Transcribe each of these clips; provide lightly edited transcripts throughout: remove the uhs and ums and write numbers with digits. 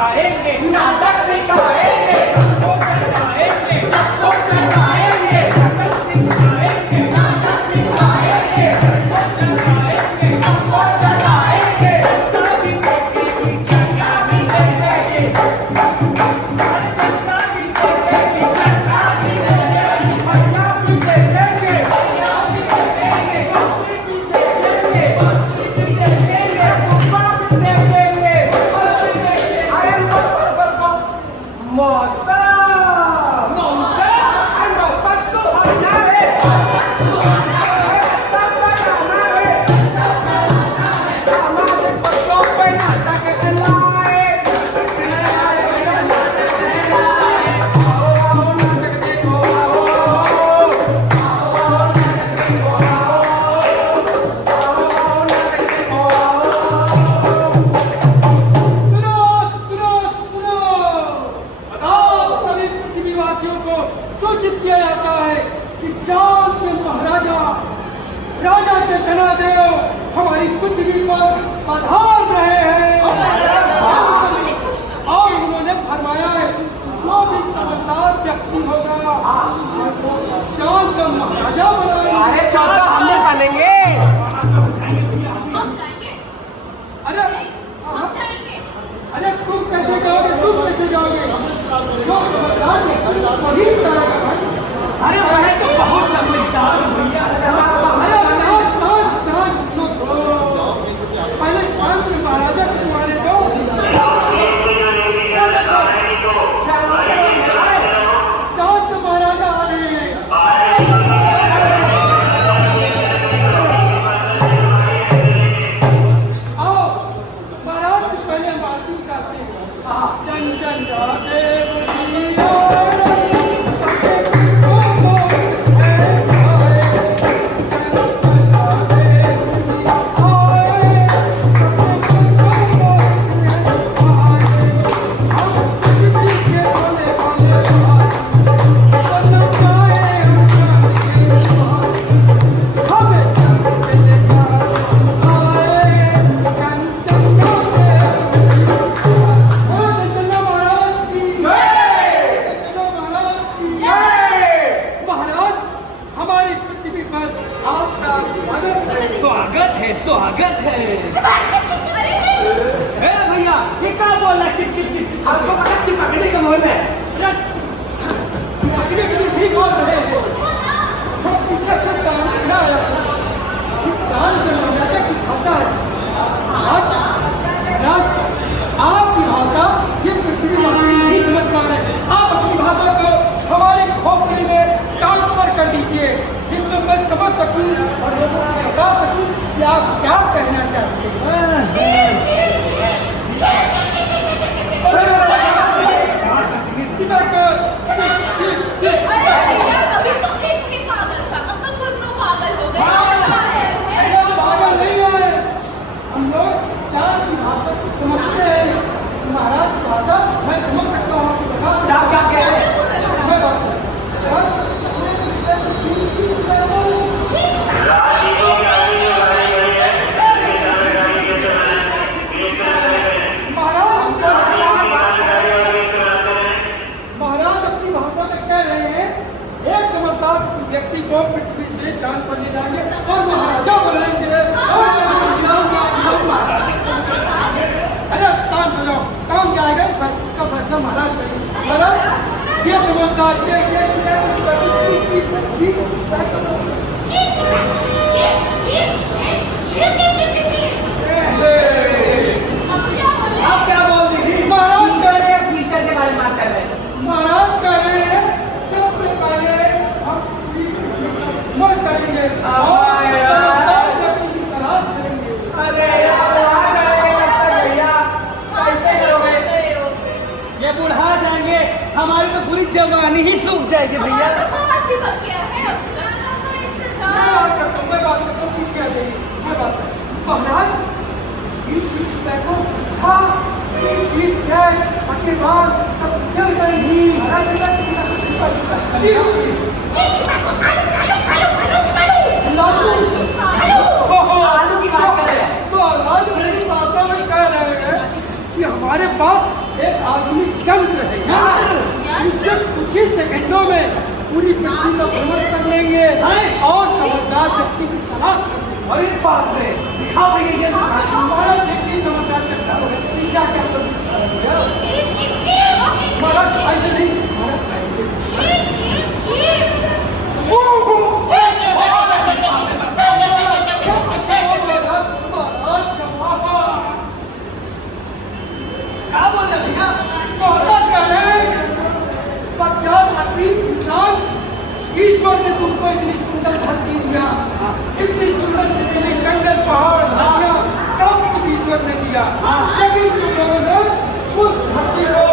दिखाएंगे, नाटक दिखाएंगे, सबको जगाएंगे, सबको जगाएंगे, नाटक दिखाएंगे, नाटक दिखाएंगे, सबको जगाएंगे, सबको जगाएंगे, जनता भी देखेगी, जनता भी देखेगी, जनता भी देखेगी, जनता भी देखेगी, भैया भी देखेंगे, भैया भी देखेंगे, बस्ती भी देखेंगे, बस्ती भी देखेंगे, फुफा भी देखेंगे, आए मौसा मौसा मौसा सुहाना है, मौसा सुहाना है, सब बनाना है, सब बनाना है, सामाजिक पत्रों पे नाटक लाए, नाटक लाए, आओ आओ नाटक देखो आओ, आओ नाटक देखो आओ, आओ नाटक देखो आओ। सुनो सुनो सुनो, बताओ सभी पृथ्वीवासियों को सूचित किया जाता है कि चांद के महाराजा राजा चंचनादेव हमारी पृथ्वी पर पधार रहे हैं और उन्होंने फरमाया है जो भी समझदार व्यक्ति होगा उसको चांद का महाराजा बनाएंगे। अरे छोटा हम भी बनेंगे। अरे अरे तुम कैसे जाओगे, तुम कैसे जाओगे, जो समझदार व्यक्ति वही जाएगा भाई। अरे वह तो बहुत समझदार भैया। अरे पहले चांद के महाराजा को तुम्हारे दो, चांद के महाराजा आ रहे हैं। आओ महाराज से पहले हम आरती करते हैं। चंचन देव जी स्वागत है, स्वागत है। ए भैया ये क्या बोल रहा है? चिप चिप चिप आपको पता चिपकने का बोल है। चिपकने के लिए ठीक बोल रहे हैं। हम पीछे कुछ समझ ना आया कि चांद के महाराजा की भाषा है। आपकी भाषा ये पृथ्वी नहीं समझ पा रहे। आप अपनी भाषा को हमारे खोपड़ी में ट्रांसफर कर दीजिए जिससे मैं समझ सकूं और लोगों को बता सकूं कि आप क्या कहना चाहते हैं। पागल नहीं है, हम लोग चांद की भाषा को समझते हैं। महाराज की भाषा मैं समझ सकता हूँ, आपको बता क्या क्या कह रहे हैं? महाराज अपनी भाषा में कह रहे हैं एक समझदार व्यक्ति को पृथ्वी से चांद पर ले जाएंगे और महाराजा बनाएंगे और अरे काम सुनो, काम क्या आएगा इसका फैसला महाराज करेंगे। महाराज ये समझदार ये आप क्या बोल रही थी? महाराज कह रहे हैं, टीचर के बारे में बात कर रहे हैं। महाराज कह रहे हैं सबसे पहले हम मत करेंगे और समझदार व्यक्ति की तलाश करेंगे। अरे यार आ जाएंगे भैया, कैसे करोगे? ये बुढ़ा जाएंगे, हमारी तो पूरी जवानी ही सूख जाएगी भैया। मैं बात करता हूँ पीछे आ जाइए, मैं बात करता हूँ। महाराज देखो हाँ ठीक है आशीर्वाद सब जल जाएंगी। महाराज आलू की बात कर रहे हैं। तो आज बड़ी बातों में कह रहे हैं कि हमारे पास एक पूरी पृथ्वी का भ्रमण कर लेंगे और समझदार व्यक्ति की तलाश करेंगे। अरे बाप रे, दिखाओ भैया ये हमारा देखिए समझदार व्यक्ति हो ईशा क्या तो महाराज ऐसे नहीं क्या बोल रहे भैया? ईश्वर ने तुमको इतनी सुंदर धरती दिया, इतनी सुंदर पृथ्वी, जंगल, पहाड़, नदियाँ, सब कुछ ईश्वर ने दिया। लेकिन तुम लोगों ने उस धरती को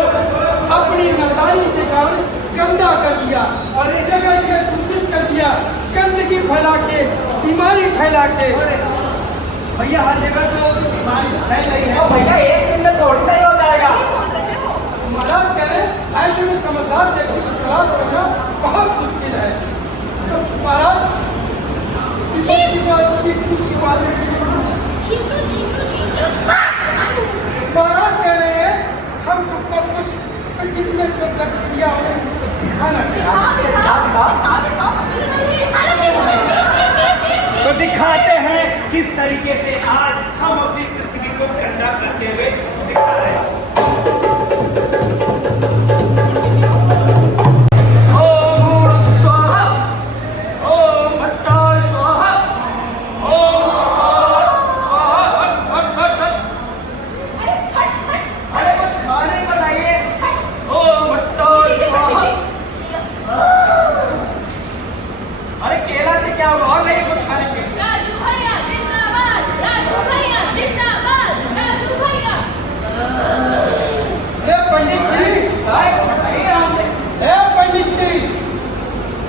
अपनी नादानी के कारण गंदा कर दिया और जगह जगह दूषित कर दिया, गंदगी फैला के, बीमारी फैला के। भैया हर जगह तो बीमारी फैल रही है भैया, एक दिन में थोड़ी सा ही हो जाएगा। महाराज कह रहे ऐसे में समझदार व्यक्ति की तलाश करना बहुत मुश्किल है। तो महाराज महाराज कह रहे हैं हम तुमको कुछ पृथ्वी में जो प्रक्रिया दिखाना तो दिखाते हैं किस तरीके से आज हम अपनी पृथ्वी को गंदा करते हुए दिखा रहे हैं।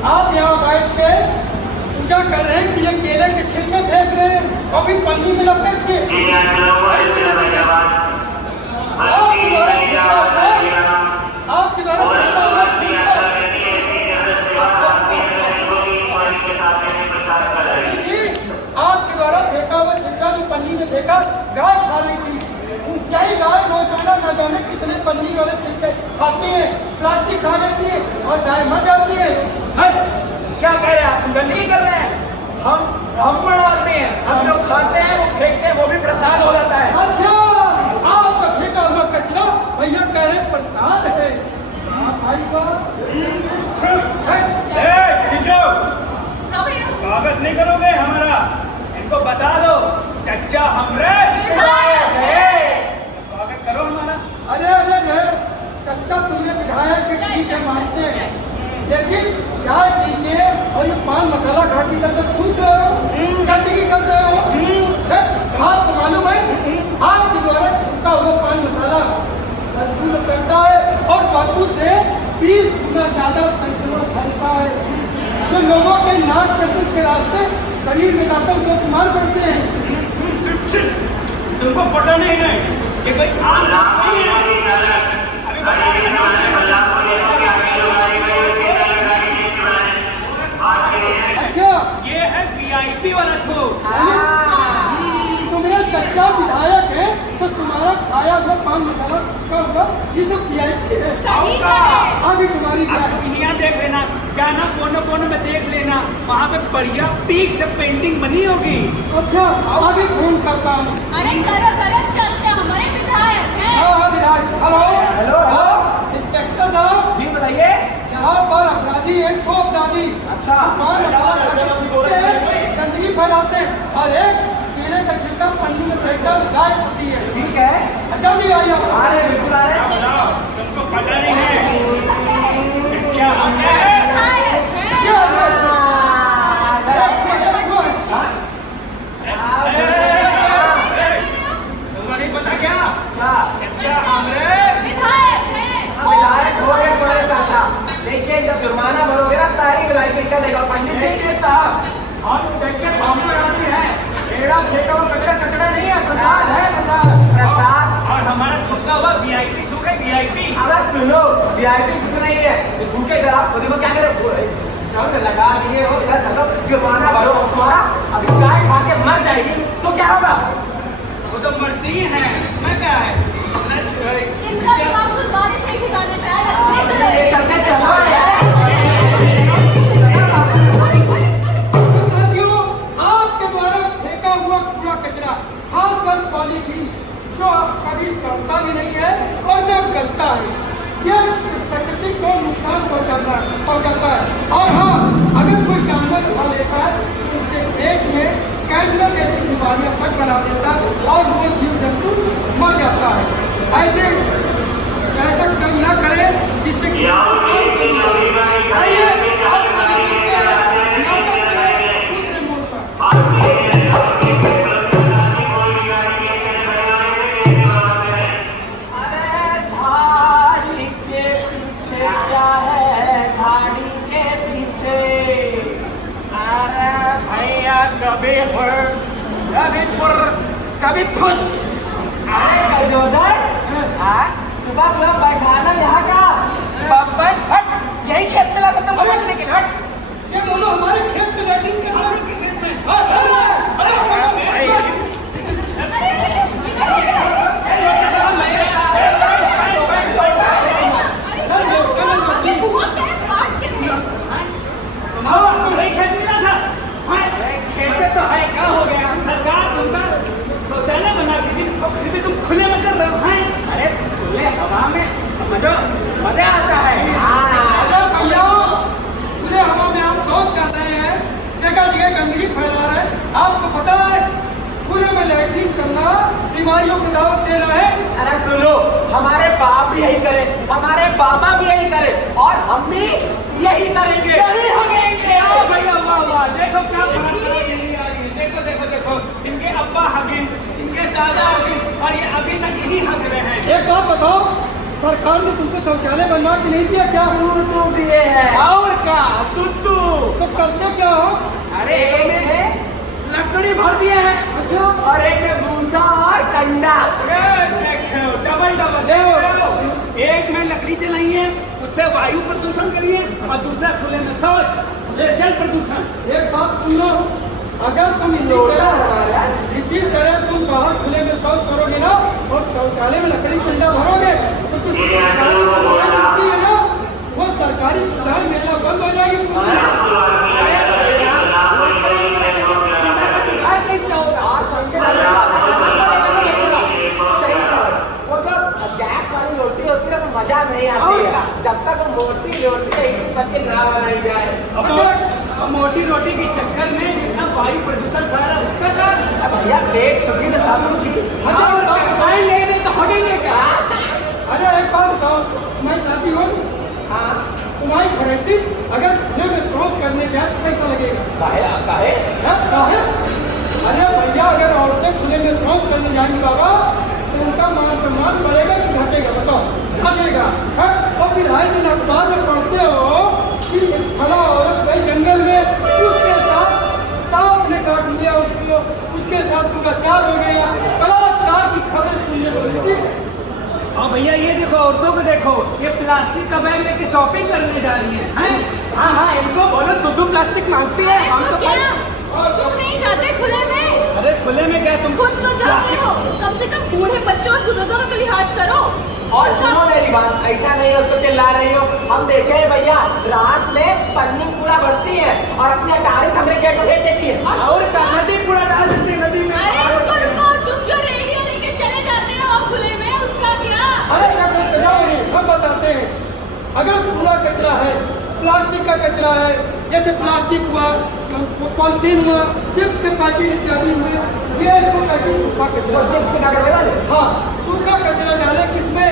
आप यहाँ बैठ के पूजा कर रहे हैं कि ये केले के छिलके फेंक रहे हैं और भी पन्नी में लपेट के आपके द्वारा फेंका हुआ छिलका जो पन्नी में फेंका गाय खा रही थी। क्या ही गाय रोजाना न जाने कितने पन्नी वाले छिलके खाती है, प्लास्टिक खा लेती है और गाय मर जाती है। क्या कह रहे हैं आप? गंदगी कर रहे हैं? हम बनाते हैं, हम लोग खाते हैं, वो फेंकते हैं, वो भी प्रसाद हो जाता है। अच्छा, आपका फेंका हुआ कचरा भैया कह रहे हैं प्रसाद है। स्वागत नहीं करोगे हमारा? इनको बता दो चच्चा हमरे विधायक है। स्वागत करो हमारा। अरे अरे अरे चच्चा तुमने विधायक के ठीक है मानते हैं, लेकिन चाय पी के और ये पान मसाला खा के करके थूक रहे हो, गंदगी कर रहे हो। आपको मालूम है आपके द्वारा थूका हुआ पान मसाला बदबू करता है और बदबू से 20 गुना ज्यादा संक्रमण फैलता है जो लोगों के नाक के रास्ते शरीर में जाकर उनको बीमार पड़ते हैं। तुमको पता नहीं है कि कोई आम नहीं है। अच्छा, ये है VIP वाला थूक। तुम्हारा चच्चा विधायक है तो तुम्हारा खाया हुआ पान मसाला का हुआ ये तो VIP है। सही है। अभी तुम्हारी क्या आप दुनिया देख लेना, जाना कोने कोने में देख लेना, वहाँ पे बढ़िया पीक से पेंटिंग बनी होगी। अच्छा, अभी फोन करता हूँ। अरे करो करो, चाचा हमारे विधायक हैं। हाँ विधायक, हेलो हेलो, हेलो। इंस्पेक्टर साहब जी बताइए। यहाँ पर अपराधी एक दो अपराधी अच्छा। पान मसाला खाकर छूटते हैं, गंदगी फैलाते हैं और एक केले का छिलका पन्नी में फेंककर गाय खाती है। ठीक है, जल्दी आइए। आ रहे बिल्कुल आ रहे। तुमको पता नहीं है क्या है? विधायक हैं। क्या तुमको नहीं पता क्या? चच्चा हमरे विधायक हैं। विधायक हो गए बड़े चाचा, देखिए जब जुर्माना भरोगे ना सारी विधायक निकलेगा। पंडित जी के साथ हम देखिए बामण आदमी है, पेड़ा फेंका हुआ कचरा कचरा नहीं है, प्रसाद है, प्रसाद। और हमारा थूका हुआ VIP थूक है, VIP। अरे सुनो, VIP कुछ नहीं है, ये भूखे जरा देखो क्या करे, जंग लगा दिए हो, इधर चलो जुर्माना भरो तुम्हारा। अभी गाय खा के मर जाएगी तो क्या होगा? वो तो मरती ही है, मैं क्या है? इनका दिमाग तो बारिश से ठिकाने पे आएगा। ले चलो। चलते चलो यार। पेट में कैंसर जैसी बीमारियां पट बना देता और वो जीव जंतु मर जाता है। ऐसा काम ना करें जिससे कि आइए आप दूसरे मोड़ पर। अरे झाड़ी के पीछे क्या है, झाड़ी के पीछे? अरे भैया कभी फुर कभी फुस। अरे गजोदर, सुबह सुबह बैठाना यहाँ का? बब्बर हट, यही खेत में लगा तुम भटकने के लिए, हट। ये दोनों हमारे खेत में लैट्रिन कर रहे हैं। खेते तो है, क्या हो गया? सरकार तुमका शौचालय बना के दी और फिर भी तुम खुले में कर रहे हो हैं? अरे खुले हवा में समझो मजा आता है। अरे भैया, खुले हवा में आप शौच कर रहे हैं, जगह जगह गंदगी फैला रहे हैं। आपको पता है खुले में लैट्रिन करना बीमारियों की दावत दे रहा है। अरे सुनो, हमारे बाप भी यही करे, हमारे बाबा भी यही करे और हम भी यही करेंगे। यही हो गए। आओ भैया, वाह वाह, देखो क्या परंपरा चली आ रही है। देखो देखो देखो, इनके अब्बा हगिन, इनके दादा हगिन, और ये अभी तक यही हग रहे हैं। एक बात बताओ, सरकार ने तुमको शौचालय बनवा के नहीं दिया क्या? तू दिए हैं। और क्या तुत्तू? तो करते क्या हो? अरे एक में लकड़ी भर दिए हैं। अच्छा, और एक में भूसा और कंडा। देखो डबल डबल देखो, एक में लकड़ी जलाई है, उससे वायु प्रदूषण करिए, और दूसरा खुले में शौच, उससे जल प्रदूषण। एक बात सुन लो, अगर तुम इसी तरह तुम बाहर खुले में शौच करोगे ना और शौचालय में लकड़ी कंडा भरोगे तो जो सरकारी सुविधाएं मिलती है ना, वो सरकारी सुविधाएं मिलना बंद हो जाएगी। कैसे होगा? और सबसे सही बात, वो जो गैस वाली रोटी होती है ना, तो मजा नहीं आती है जब तक वो मोटी रोटी इसी पक के ना बनाई जाए। अब मोटी रोटी के चक्कर में जितना वायु प्रदूषण बढ़ रहा है उसका कारण। अब भैया पेट सुखी तो सब सुखी। अच्छा, खाई ले दे तो हटेंगे क्या? अरे एक बात बताओ, तुम्हारी शादी होगी? हाँ, तुम्हारी गारंटी अगर खुले में शौच करने जाए तो कैसा लगेगा? काहे काहे? काहे? अरे भैया, अगर औरतें खुले में शौच करने जाएंगी बाबा तो उनका मान सम्मान बढ़ेगा कि घटेगा? बताओ, घटेगा। और फिर आए दिन अखबार में पढ़ते हो कि फला औरत गई जंगल में, उसके साथ सांप ने काट लिया उसको, उसके साथ दुराचार हो गया, बलात्कार की खबरें सुनने को मिलती है। हाँ भैया, ये देखो औरतों को देखो, ये प्लास्टिक का बैग लेके शॉपिंग करने जा रही हैं। हाँ हाँ, इनको बोलो दूध प्लास्टिक मांगती है। हम तो क्या तुम नहीं जाते खुले में? अरे खुले में क्या तुम खुद तो जाते हो, कम से कम बूढ़े बच्चों और बुजुर्गों का तो लिहाज करो। और सुनो मेरी बात, ऐसा नहीं है उसको चिल्ला रही हो। हम देखे हैं भैया, रात में पन्नी पूरा भरती है और अपनी अटारी हमरे गेट पर फेंक देती है। और नदी पूरा डाल देती है नदी में। अरे रुको रुको, तुम जो रेडियो लेके चले जाते हो खुले में, उसका क्या? अरे क्या करते जाओ, हम बताते हैं। अगर कूड़ा कचरा है, प्लास्टिक का कचरा है, जैसे प्लास्टिक हुआ, पॉलिथीन हुआ, चिप्स के पैकेट इत्यादि हुए, ये इसको कहते हैं सूखा कचरा। हाँ, सूखा कचरा डाले किसमें?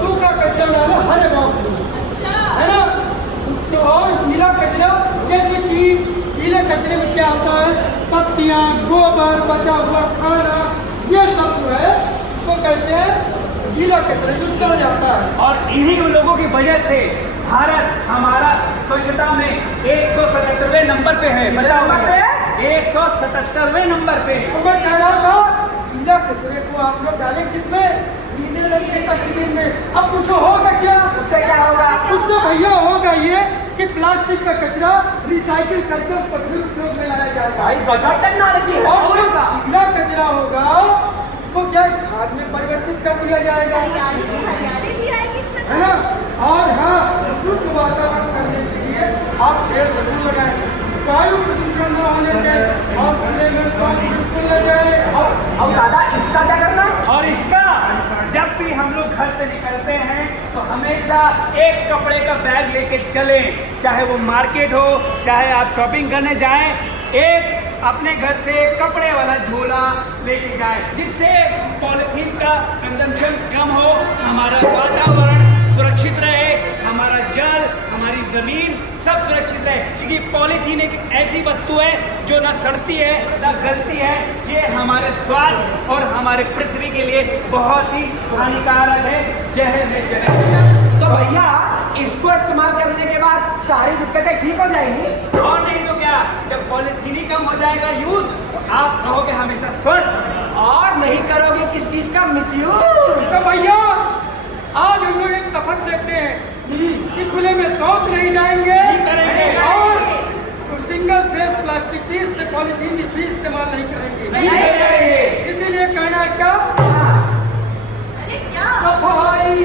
सूखा कचरा डाले हरे बॉक्स में, अच्छा, है ना? तो और गीला कचरा, जैसे कि गीले कचरे में क्या होता है? पत्तियां, गोबर, बचा हुआ खाना, ये सब जो है उसको कहते हैं गीला कचरा, जो जल जाता है। और इन्हीं लोगों की वजह से भारत हमारा स्वच्छता में 177वें नंबर पे है। बताओ, 177वें नंबर पे। तो मैं कह रहा था, गीला कचरे को आप लोग डालें किसमें? नीले रंग के डस्टबिन में। अब पूछो होगा क्या? उससे क्या होगा? उससे भैया होगा ये कि प्लास्टिक का कचरा रिसाइकिल करके उसको फिर उपयोग में लाया जाएगा। भाई गजब टेक्नोलॉजी है। और जो गीला कचरा होगा उसको क्या है, खाद में परिवर्तित कर दिया जाएगा, हरियाली भी आएगी इससे। है ना? और हाँ, शुद्ध वातावरण करने के लिए आप पेड़ जरूर लगाएं, वायु प्रदूषण न होने दें और खुले में शौच बिल्कुल न जाए। अब दादा इसका क्या करना? और इसका, जब भी हम लोग घर से निकलते हैं तो हमेशा एक कपड़े का बैग लेके चलें, चाहे वो मार्केट हो, चाहे आप शॉपिंग करने जाएं। एक अपने घर से कपड़े वाला झोला लेके जाए, जिससे पॉलिथीन का कंजम्पशन कम हो, हमारा वातावरण सुरक्षित रहे, हमारा जल, हमारी जमीन सब सुरक्षित रहे। क्योंकि पॉलिथीन एक ऐसी वस्तु है जो ना सड़ती है ना गलती है। ये हमारे स्वास्थ्य और हमारे पृथ्वी के लिए बहुत ही हानिकारक है, जहर है, जहर। तो भैया इसको इस्तेमाल करने के बाद सारी दिक्कतें ठीक हो जाएंगी। और नहीं तो क्या, जब पॉलिथीन ही कम हो जाएगा यूज, तो आप रहोगे हमेशा स्वस्थ और नहीं करोगे किस चीज का मिसयूज। तो भैया आज हम लोग एक शपथ लेते हैं कि खुले में शौच नहीं जाएंगे और सिंगल फेस प्लास्टिक भी, पॉलिथीन भी इस्तेमाल नहीं करेंगे। इसीलिए कहना है क्या, अरे क्या सफाई